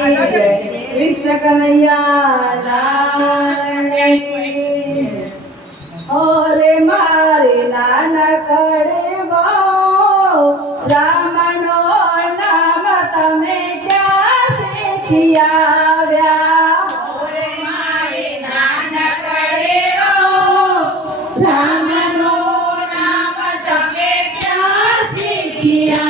કૃષ્ણ કનૈયા ઓરે મારે નાના કડે રામનો નામ તમે ક્યાં શીખ્યા ઓરે મારે નાના કડે રામનો નામ તમે ક્યાં શીખ્યા?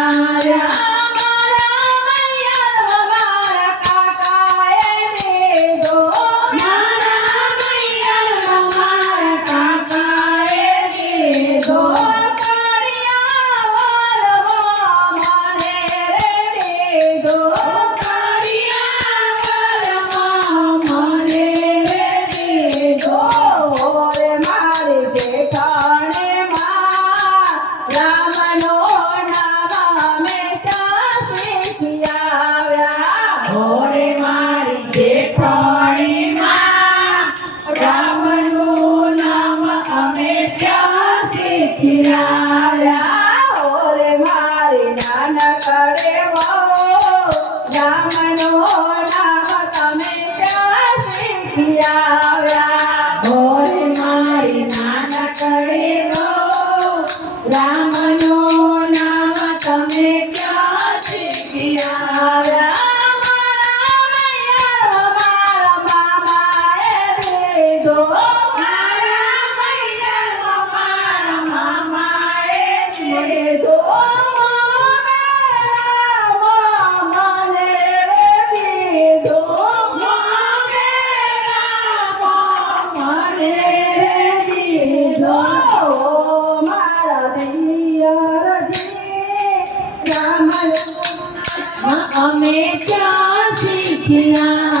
yeah, yeah. Yeah.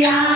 yeah.